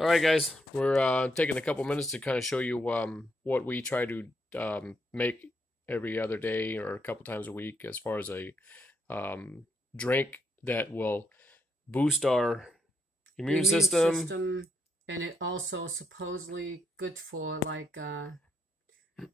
All right, guys, we're taking a couple minutes to kind of show you what we try to make every other day or a couple times a week as far as a um, drink that will boost our immune Immune system. system, and it also supposedly good for like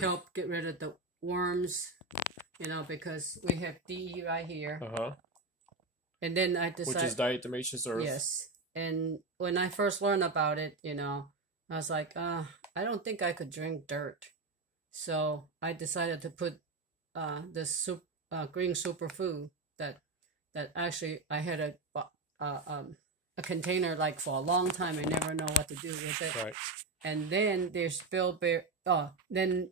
help get rid of the worms, because we have DE right here. Uh-huh. And then I Which is decided, diatomaceous earth. yes. And when I first learned about it, I was like, I don't think I could drink dirt. So I decided to put this green superfood that actually I had a container like for a long time. I never know what to do with it. Right. And then there's bilberry. Oh, then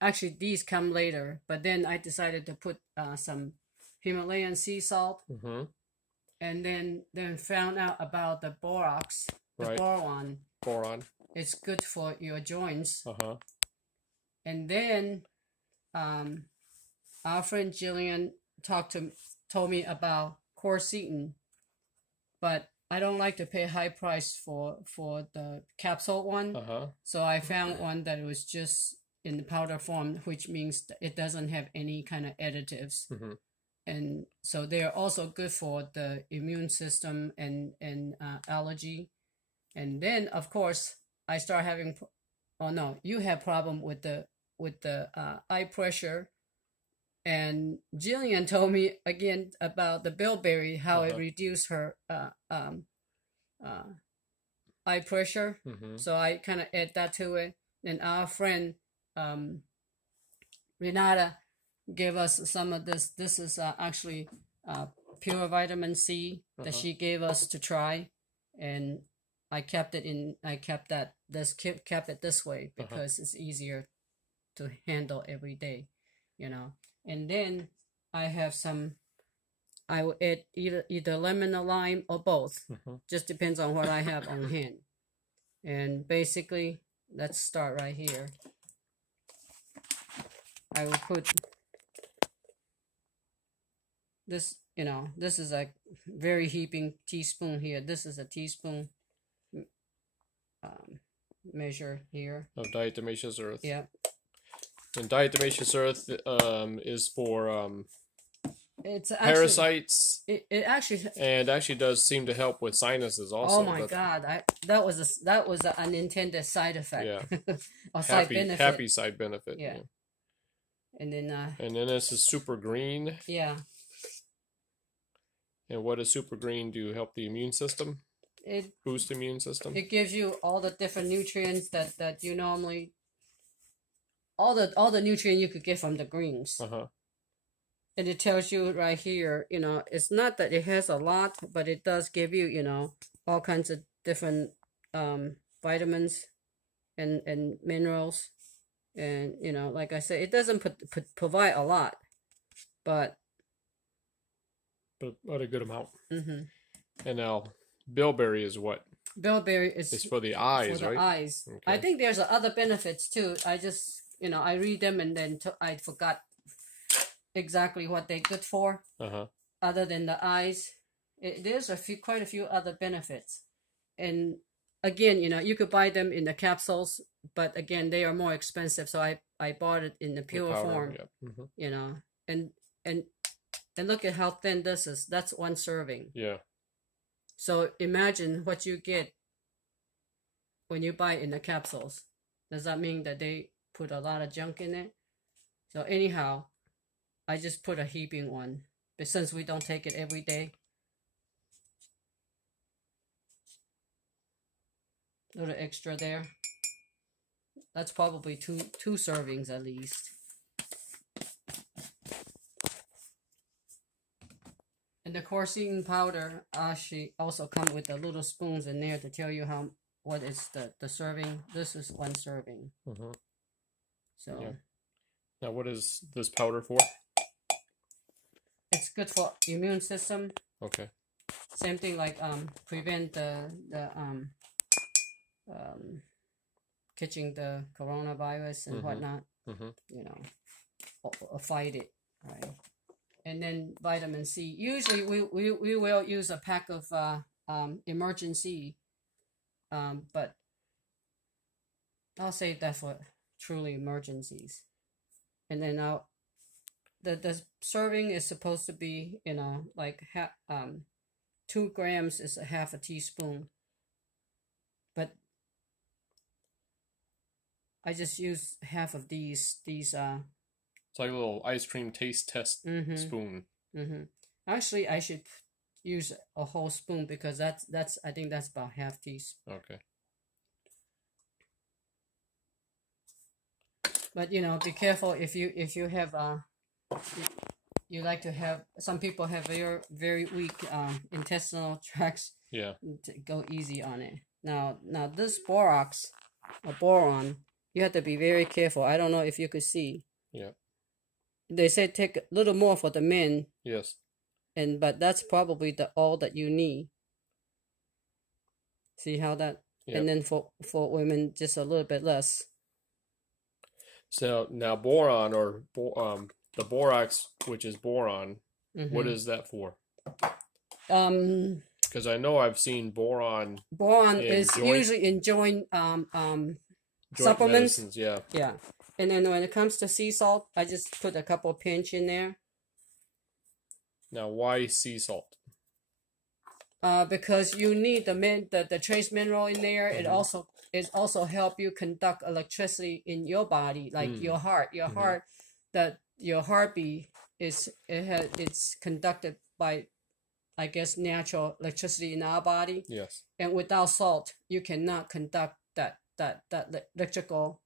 actually these come later. But then I decided to put some Himalayan sea salt, Mm-hmm. and then found out about the borax, the Right. boron. Boron. It's good for your joints. Uh-huh. And then um, our friend Jillian told me about quercetin, but I don't like to pay high price for the capsule one. Uh-huh. So I found one that was just in the powder form, which means that it doesn't have any kind of additives. Mm-hmm. And so they are also good for the immune system and allergy. And then of course I start having. Oh no, you have problem with the eye pressure. And Jillian told me again about the bilberry, how it Uh-huh. reduced her uh, eye pressure. Mm-hmm. So I kind of add that to it. And our friend um, Renata gave us some of this. This is actually pure vitamin C that Uh-huh. she gave us to try, and I kept it in. I kept that this kept it this way Uh-huh. because it's easier to handle every day, you know. And then I have some. I will add either lemon or lime or both. Mm-hmm. Just depends on what I have on hand. And basically, let's start right here. I will put this. This is a very heaping teaspoon here. This is a teaspoon um, measure here. Of diatomaceous earth. Yep. And diatomaceous earth is for It's actually parasites it actually. and actually does seem to help with sinuses also. Oh my God! That was an unintended side effect. Yeah. Or side benefit. Happy side benefit. Yeah. And then And then this is super green. yeah, And what does super green do? Help the immune system? it Boost the immune system? it gives you all the different nutrients that you normally all the nutrient you could get from the greens. Uh-huh. And it tells you right here, it's not that it has a lot, but it does give you, all kinds of different vitamins and minerals. And, like I said, it doesn't provide a lot, but But a good amount. mm-hmm. And now bilberry is what? Bilberry is It's for the eyes, for the right? eyes. Okay. I think there's other benefits too. I just, I read them and then I forgot exactly what they're good for. Uh-huh. Other than the eyes, there's quite a few other benefits. And again, you could buy them in the capsules, but again, they are more expensive. So I bought it in the pure powder, form. yep. Mm-hmm. And and look at how thin this is. That's one serving. Yeah. So imagine what you get when you buy it in the capsules. Does that mean that they put a lot of junk in it? So anyhow, I just put a heaping one, but since we don't take it every day, a little extra there. That's probably two servings at least. And the quercetin powder actually also come with the little spoons in there to tell you what is the serving. This is one serving. Mm-hmm. So yeah. Now what is this powder for? it's good for immune system. Okay. Same thing like prevent the catching the coronavirus and whatnot. Mm-hmm. Or fight it, right? And then vitamin C. Usually we will use a pack of emergency But I'll save that for truly emergencies. And then the serving is supposed to be, like 2 grams is a half a teaspoon. But I just use half of these. It's like a little ice cream taste test spoon. Actually, I should use a whole spoon because that's I think that's about half teaspoon. Okay. But be careful if you have you like to have, some people have very very weak intestinal tracts. Yeah. Go easy on it. Now this boron, you have to be very careful. I don't know if you could see. Yeah. They say take a little more for the men. Yes. But that's probably all that you need. See how that? Yep. And then for women, just a little bit less. So now boron, or the borax, which is boron, what is that for? Because I know I've seen boron. Boron is usually in joint supplements. Medicines, yeah. Yeah. And then when it comes to sea salt, I just put a couple pinch in there. Now, why sea salt? Because you need the trace mineral in there. It also help you conduct electricity in your body, like your heart. Your heart, your heartbeat it's conducted by, I guess, natural electricity in our body. Yes. And without salt, you cannot conduct that electrical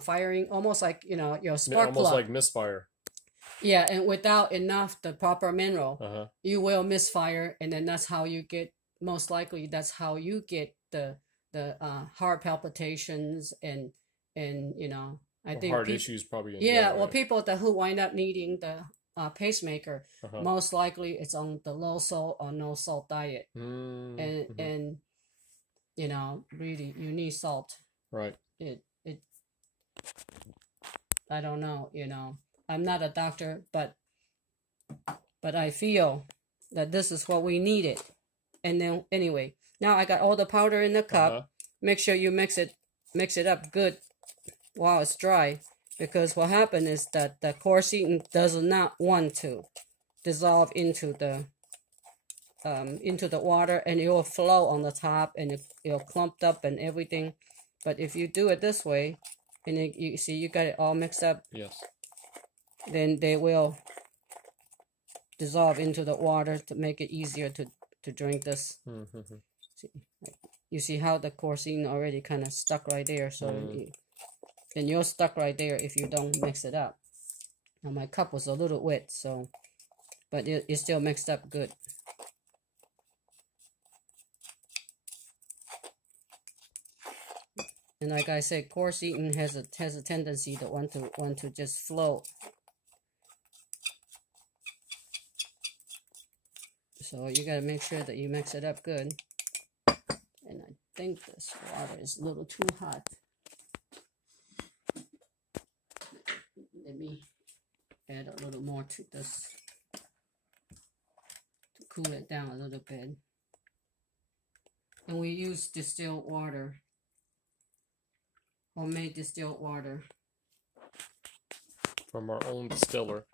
firing, almost like your spark plug. Almost like misfire. Yeah, and without enough the proper mineral, you will misfire, and then that's how you get, most likely that's how you get the heart palpitations and I think heart issues probably. People who wind up needing the pacemaker, most likely it's on the low salt or no salt diet, and really you need salt. Right. It I don't know, I'm not a doctor, but I feel that this is what we needed. And then anyway, now I got all the powder in the cup. Make sure you mix it up good while it's dry, because what happened is that the quercetin does not want to dissolve into the water, and it will flow on the top, and it'll clumped up and everything. But if you do it this way, and you see you got it all mixed up. Yes. Then they will dissolve into the water to make it easier to drink this. You see how the quercetin already kind of stuck right there, so then you're stuck right there if you don't mix it up. Now my cup was a little wet, so but it still mixed up good. And like I said, quercetin has a tendency to want to just float. So you got to make sure that you mix it up good. And I think this water is a little too hot. Let me add a little more to this to cool it down a little bit. And we use distilled water, homemade distilled water. From our own distiller.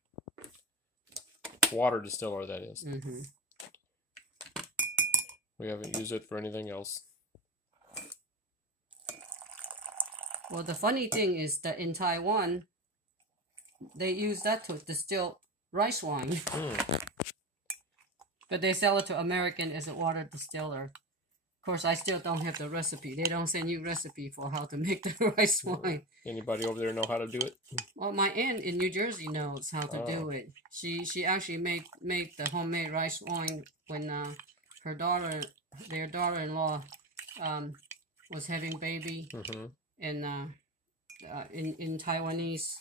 Water distiller, that is. We haven't used it for anything else. Well, the funny thing is that in Taiwan, they use that to distill rice wine. But they sell it to American as a water distiller. Of course, I still don't have the recipe. They don't send you recipe for how to make the rice wine. Anybody over there know how to do it? Well, my aunt in New Jersey knows how to do it. She actually made the homemade rice wine when their daughter-in-law was having baby. And in Taiwanese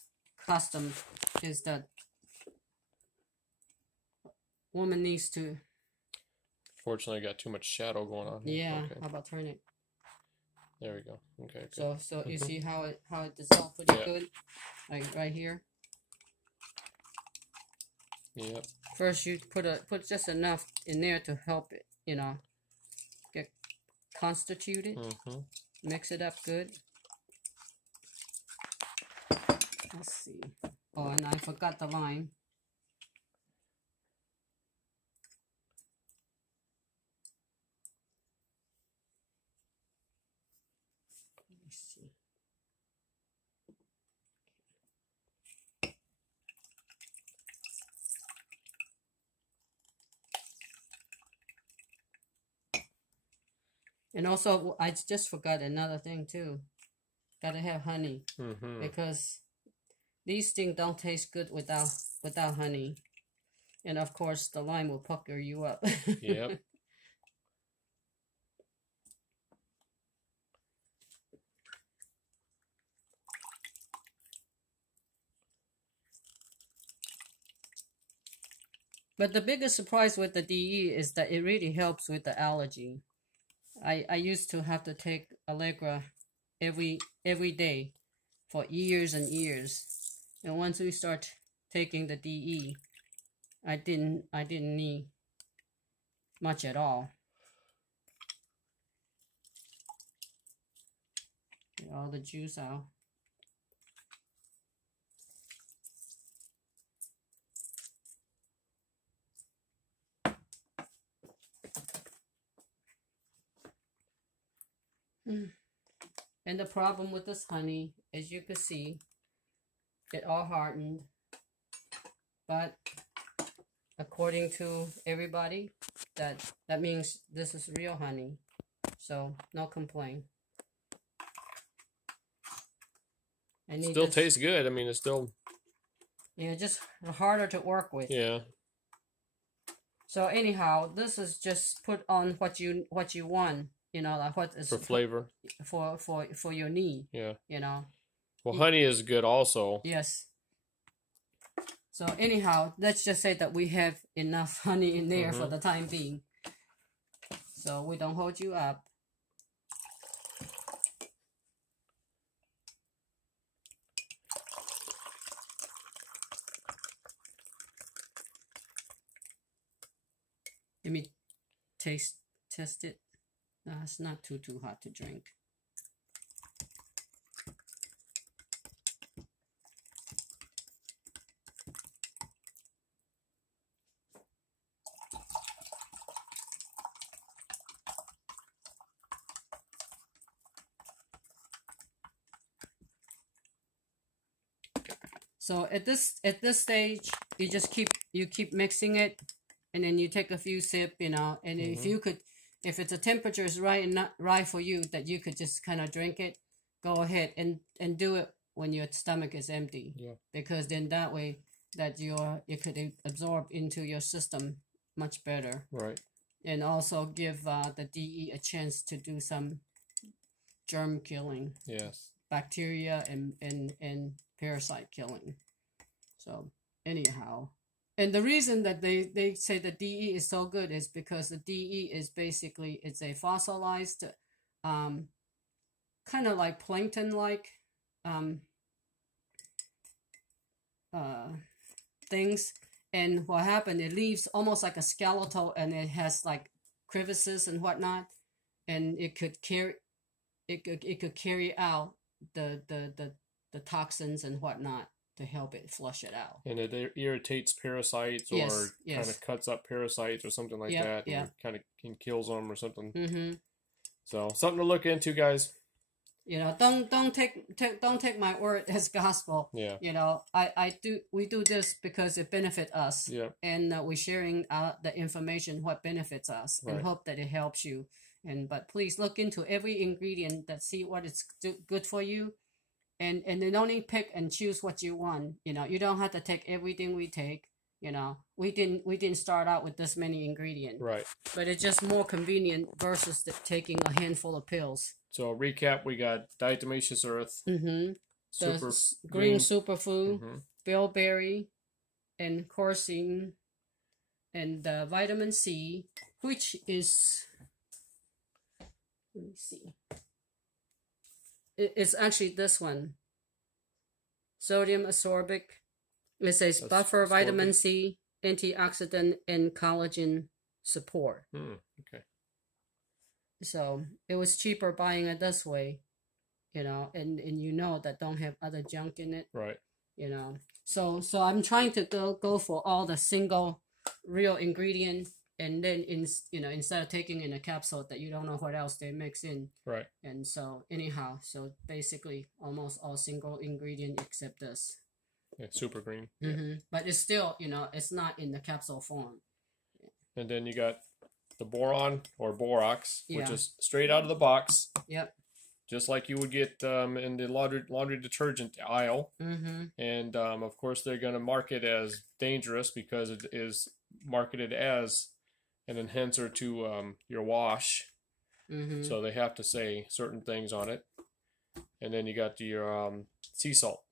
custom is that woman needs to. Fortunately, I got too much shadow going on here. Yeah, okay. How about turn it? There we go. Okay. Good. So you see how it dissolved pretty good, like right here. Yep. First, you put just enough in there to help it, get constituted. Mix it up good. Let's see. Oh, and I forgot the lime. Let me see. And also, I just forgot another thing too. Gotta have honey, because these things don't taste good without honey. And of course, the lime will pucker you up. Yep. But the biggest surprise with the DE is that it really helps with the allergy. I used to have to take Allegra every day for years and years, and once we start taking the DE, I didn't need much at all. Get all the juice out. And the problem with this honey, as you can see, it all hardened. But according to everybody, that means this is real honey. So no complaint. Still tastes good. I mean, it's still, yeah, just harder to work with. Yeah. So anyhow, this is just put on what you want. You know, like what is for flavor. For your need. Yeah. You know. Well, honey is good also. Yes. So anyhow, let's just say that we have enough honey in there for the time being. So we don't hold you up. Let me test it. No, it's not too hot to drink. So at this stage, you just keep mixing it, and then you take a few sip, you know, and if you could, if it's a temperature is right and not right for you, that you could just kind of drink it, go ahead and do it when your stomach is empty. Yeah. Because then that way that it could absorb into your system much better. Right. And also give the DE a chance to do some germ killing. Yes. Bacteria and parasite killing. So anyhow, and the reason that they say the DE is so good is because the DE is basically, it's a fossilized, kind of like plankton like things. And what happened, it leaves almost like a skeletal, and it has like crevices and whatnot, and it could carry out the toxins and whatnot to help it flush it out. And it irritates parasites, or kind of cuts up parasites or something like that. Yeah. And kind of kills them or something. So something to look into, guys. You know, don't take my word as gospel. Yeah. You know, we do this because it benefits us. Yeah. And we're sharing the information what benefits us, and hope that it helps you. But please look into every ingredient, that see what is good for you, and then only pick and choose what you want. You know, you don't have to take everything we take. You know, we didn't start out with this many ingredients. Right. But it's just more convenient versus taking a handful of pills. So recap: we got diatomaceous earth, the green superfood, bilberry, and quercetin, and vitamin C, which is, let me see, it's actually this one, sodium ascorbic. It says buffer vitamin C, antioxidant, and collagen support. Okay. So it was cheaper buying it this way, you know, and you know that don't have other junk in it, Right. you know. So I'm trying to go for all the single real ingredient, and then instead of taking in a capsule that you don't know what else they mix in. Right. And so anyhow, so basically almost all single ingredient except this. Yeah, super green. But it's still, it's not in the capsule form. And then you got the boron or borax, which Yeah. is straight out of the box, Yep. just like you would get in the laundry detergent aisle. And of course, they're going to mark it as dangerous because it is marketed as an enhancer to your wash. So they have to say certain things on it. And then you got your sea salt.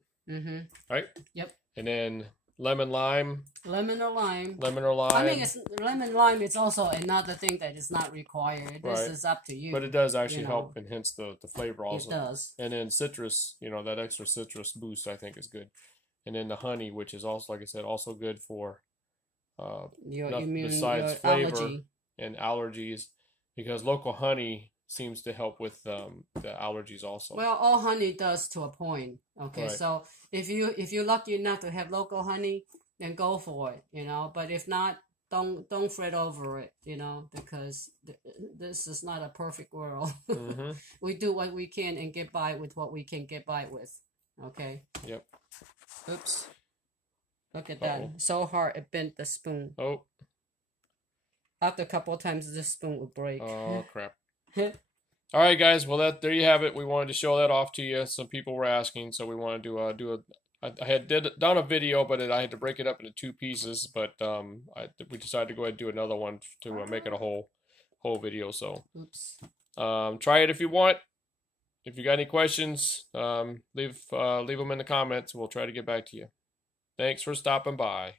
Right? Yep. And then lemon lime. Lemon or lime. Lemon or lime. I mean, it's lemon lime. It's also another thing that is not required. This is up to you. But it does actually help enhance the flavor also. It does. And then citrus, that extra citrus boost I think is good. And then the honey, which is also, like I said, also good for your immune, besides your flavor allergy. And allergies, because local honey seems to help with the allergies also. Well, all honey does to a point. Okay, Right. so if you're lucky enough to have local honey, then go for it. But if not, don't fret over it. Because this is not a perfect world. We do what we can and get by with what we can get by with. Okay. Yep. Oops. Look at that. So hard it bent the spoon. Oh. After a couple of times, this spoon would break. Oh crap. All right, guys. Well, there you have it. We wanted to show that off to you. Some people were asking, so we wanted to do a. I had done a video, but I had to break it up into 2 pieces. But we decided to go ahead and do another one to make it a whole video. So, oops. Try it if you want. If you got any questions, leave them in the comments. We'll try to get back to you. Thanks for stopping by.